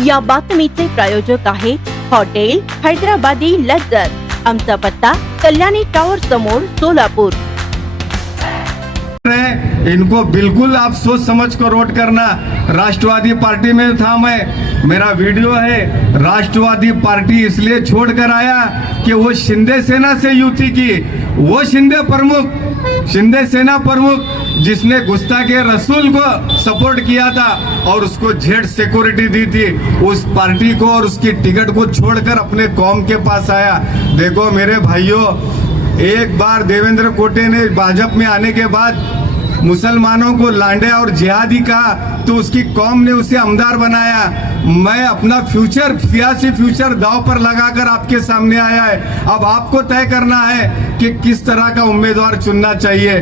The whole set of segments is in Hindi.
या बातमीचे प्रायोजक आहे हॉटेल हैदराबादी लज्जत। आमचा पत्ता कल्याणी टावर समोर सोलापूर। इनको बिल्कुल आप सोच समझ कर वोट करना। राष्ट्रवादी पार्टी में था मैं, मेरा वीडियो है। राष्ट्रवादी पार्टी इसलिए छोड़ कर आया कि वो शिंदे सेना से युति की। वो शिंदे सेना प्रमुख जिसने गुस्ताखे रसूल को सपोर्ट किया था और उसको जेड सिक्योरिटी दी थी, उस पार्टी को और उसकी टिकट को छोड़कर अपने कौम के पास आया। देखो मेरे भाइयों, एक बार देवेंद्र कोटे ने भाजपा में आने के बाद मुसलमानों को लांडिया और जिहादी कहा तो उसकी कौम ने उसे आमदार बनाया। मैं अपना फ्यूचर, सियासी फ्यूचर दांव पर लगाकर आपके सामने आया है। अब आपको तय करना है कि किस तरह का उम्मीदवार चुनना चाहिए।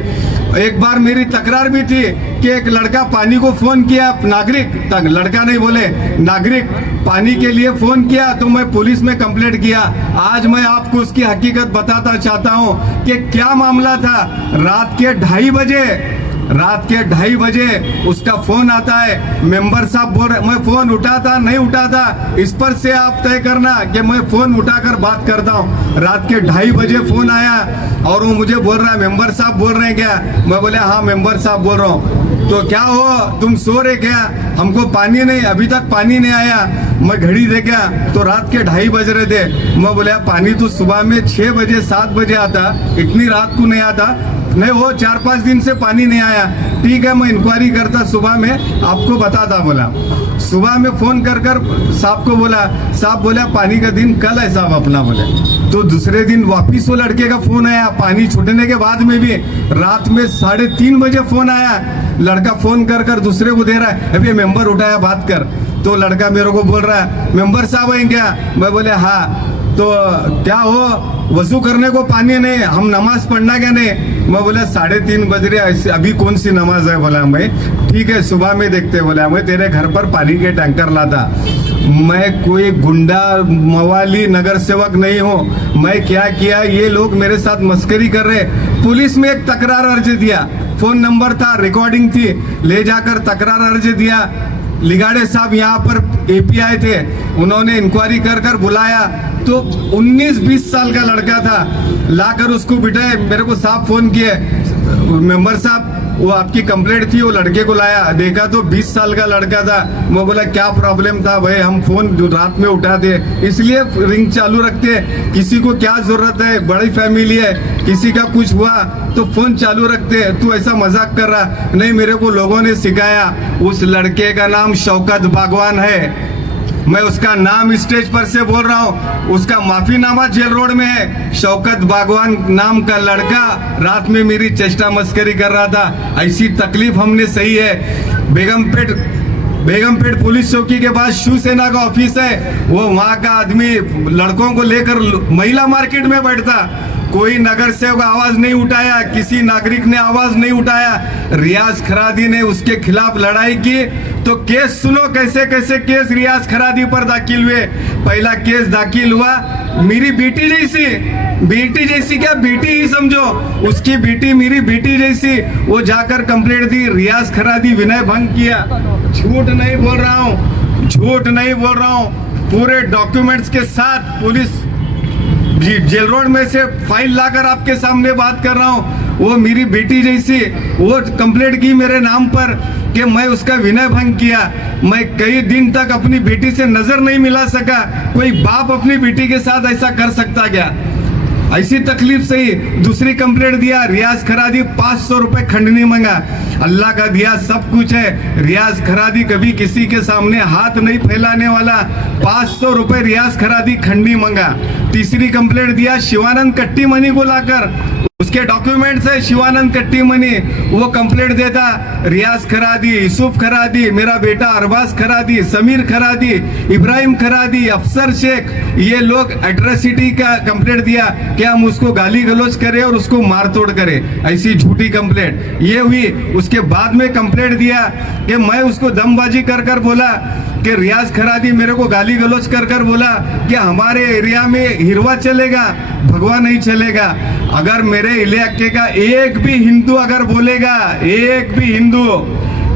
एक बार मेरी तकरार भी थी कि एक लड़का पानी को फोन किया, लड़का नहीं बोले, नागरिक पानी के लिए फोन किया तो मैं पुलिस में कंप्लेंट किया। आज मैं आपको उसकी हकीकत बताता चाहता हूं कि क्या मामला था। रात के 2:30 बजे उसका फोन आता है। मेंबर साहब बोल रहे, मैं फोन उठाता नहीं उठाता इस पर से आप तय करना कि मैं फोन उठाकर बात करता हूँ। रात के 2:30 बजे फोन आया और वो मुझे बोल रहा है, मेंबर साहब बोल रहे हैं क्या? मैं बोले हाँ मेंबर साहब बोल रहा हूँ। तो क्या हो, तुम सो रहे क्या? हमको पानी नहीं, अभी तक पानी नहीं आया। मैं घड़ी देखा तो रात के 2:30 बज रहे थे। मैं बोले पानी तो सुबह में 6 बजे 7 बजे आता, इतनी रात को नहीं आता। नहीं वो 4-5 दिन से पानी नहीं आया। ठीक है मैं इंक्वायरी करता, सुबह में आपको बताता। बोला सुबह में फोन कर साहब को बोला, साहब बोला पानी का दिन कल है साहब अपना। बोले तो दूसरे दिन वापिस वो लड़के का फोन आया, पानी छूटने के बाद में भी। रात में 3:30 बजे फोन आया, लड़का फोन कर दूसरे को दे रहा है, अभी मेंबर उठाया बात कर। तो लड़का मेरे को बोल रहा है मेंबर साहब हैं क्या? मैं बोले हाँ। तो क्या हो, वजू करने को पानी नहीं, हम नमाज पढ़ना क्या नहीं? मैं बोला 3:30 बज रहे, अभी कौन सी नमाज है? बोला मैं ठीक है सुबह में देखते। बोला मैं तेरे घर पर पानी के टैंकर लाता। मैं कोई गुंडा मवाली नगर सेवक नहीं हूँ। मैं क्या किया, ये लोग मेरे साथ मस्करी कर रहे। पुलिस में एक तकरार अर्जी दिया, फोन नंबर था, रिकॉर्डिंग थी, ले जाकर तकरार अर्जी दिया। लिगाड़े साहब यहाँ पर एपीआई थे, उन्होंने इंक्वायरी कर बुलाया तो 19-20 साल का लड़का था, लाकर उसको बिठाए। मेरे को साहब फोन किए, मेंबर साहब वो आपकी कंप्लेंट थी, वो लड़के को लाया, देखा तो 20 साल का लड़का था। मैं बोला क्या प्रॉब्लम था भाई? हम फोन रात में उठाते इसलिए रिंग चालू रखते, किसी को क्या जरूरत है, बड़ी फैमिली है, किसी का कुछ हुआ तो फोन चालू रखते। तू ऐसा मजाक कर रहा नहीं, मेरे को लोगों ने सिखाया। उस लड़के का नाम शौकत बागवान है, मैं उसका नाम स्टेज पर से बोल रहा हूँ, उसका माफीनामा जेल रोड में है। शौकत बागवान नाम का लड़का रात में मेरी चेष्टा मस्करी कर रहा था। ऐसी तकलीफ हमने सही है। बेगमपेट पुलिस चौकी के पास शिवसेना का ऑफिस है, वो वहाँ का आदमी लड़कों को लेकर महिला मार्केट में बैठता। कोई नगर सेवक आवाज नहीं उठाया, किसी नागरिक ने आवाज नहीं उठाया। रियाज खरादी ने उसके खिलाफ लड़ाई की तो केस सुनो कैसे कैसे केस रियाज खरादी पर दाखिल हुए। पहला केस दाखिल हुआ, मेरी बेटी जैसी क्या, बेटी ही समझो, उसकी बेटी मेरी बेटी जैसी। वो जाकर कंप्लेंट दी, रियाज खरादी विनय भंग किया। झूठ नहीं बोल रहा हूँ, पूरे डॉक्यूमेंट्स के साथ पुलिस जेल रोड में से फाइल लाकर आपके सामने बात कर रहा हूँ। वो मेरी बेटी जैसी, वो कंप्लेंट की मेरे नाम पर कि मैं उसका विनय भंग किया। मैं कई दिन तक अपनी बेटी से नजर नहीं मिला सका। कोई बाप अपनी बेटी के साथ ऐसा कर सकता क्या? ऐसी तकलीफ से ही दूसरी कंप्लेंट दिया, रियाज खरादी 500 रुपए खंडनी मांगा। अल्लाह का दिया सब कुछ है, रियाज खरादी कभी किसी के सामने हाथ नहीं फैलाने वाला। 500 रुपए रियाज खरादी खंडनी मांगा। तीसरी कंप्लेंट दिया शिवानंद कट्टीमनी को लाकर, उसके डॉक्यूमेंट्स है शिवानंद कट्टीमनी। वो कंप्लेंट देता, रियाज खरादी, यूसुफ खरादी, मेरा बेटा अरबाज खरादी, समीर खरादी, इब्राहिम खरादी, अफसर शेख, ये लोग एट्रोसिटी का कंप्लेंट दिया कि हम उसको गाली गलौज करें और उसको मार तोड़ करें। ऐसी झूठी कंप्लेंट ये हुई। उसके बाद में कंप्लेंट दिया कि मैं उसको दमबाजी कर बोला कि रियाज खरादी मेरे को गाली गलौज कर बोला कि हमारे एरिया में हिरवा चलेगा, भगवा नहीं चलेगा। अगर मेरे इलाके का एक भी हिंदू अगर बोलेगा, एक भी हिंदू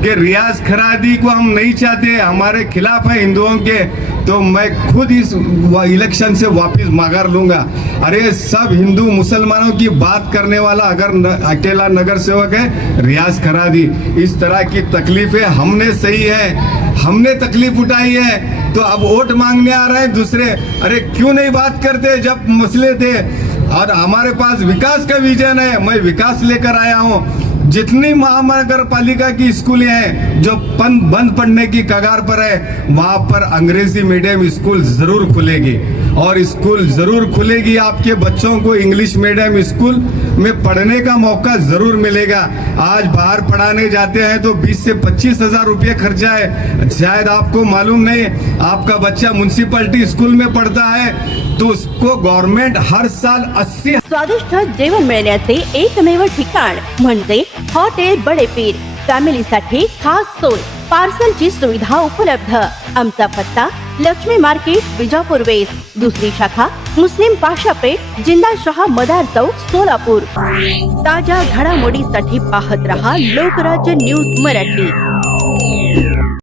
कि रियाज खरादी को हम नहीं चाहते, हमारे खिलाफ है हिंदुओं के, तो मैं खुद इस इलेक्शन से वापस मांगर लूंगा। अरे सब हिंदू मुसलमानों की बात करने वाला अगर अकेला नगर सेवक है रियाज खरादी। इस तरह की तकलीफें हमने सही है, हमने तकलीफ उठाई है, तो अब वोट मांगने आ रहे हैं दूसरे। अरे क्यों नहीं बात करते जब मसले थे? और हमारे पास विकास का विजन है, मैं विकास लेकर आया हूँ। जितनी महानगर पालिका की स्कूलें हैं जो बंद पड़ने की कगार पर है, वहां पर अंग्रेजी मीडियम स्कूल जरूर खुलेगी, और स्कूल जरूर खुलेगी। आपके बच्चों को इंग्लिश मीडियम स्कूल में पढ़ने का मौका जरूर मिलेगा। आज बाहर पढ़ाने जाते हैं तो 20 से 25 हजार रुपये खर्चा है, शायद आपको मालूम नहीं। आपका बच्चा म्युनिसिपैलिटी स्कूल में पढ़ता है तो उसको गवर्नमेंट हर साल 80। स्वादिष्ट जेवण मिळण्याचे एकमेव ठिकाण म्हणजे हॉटेल बडे पीर। फॅमिलीसाठी खास सोय, पार्सलची सुविधा उपलब्ध। आमचा पत्ता लक्ष्मी मार्केट विजापूर वेस्ट, दुसरी शाखा मुस्लिम पाशापेठ, जिंदाशहा मदार चौक सोलापूर। ताज्या घडामोडीसाठी पाहत रहा लोकराज्य न्यूज मराठी।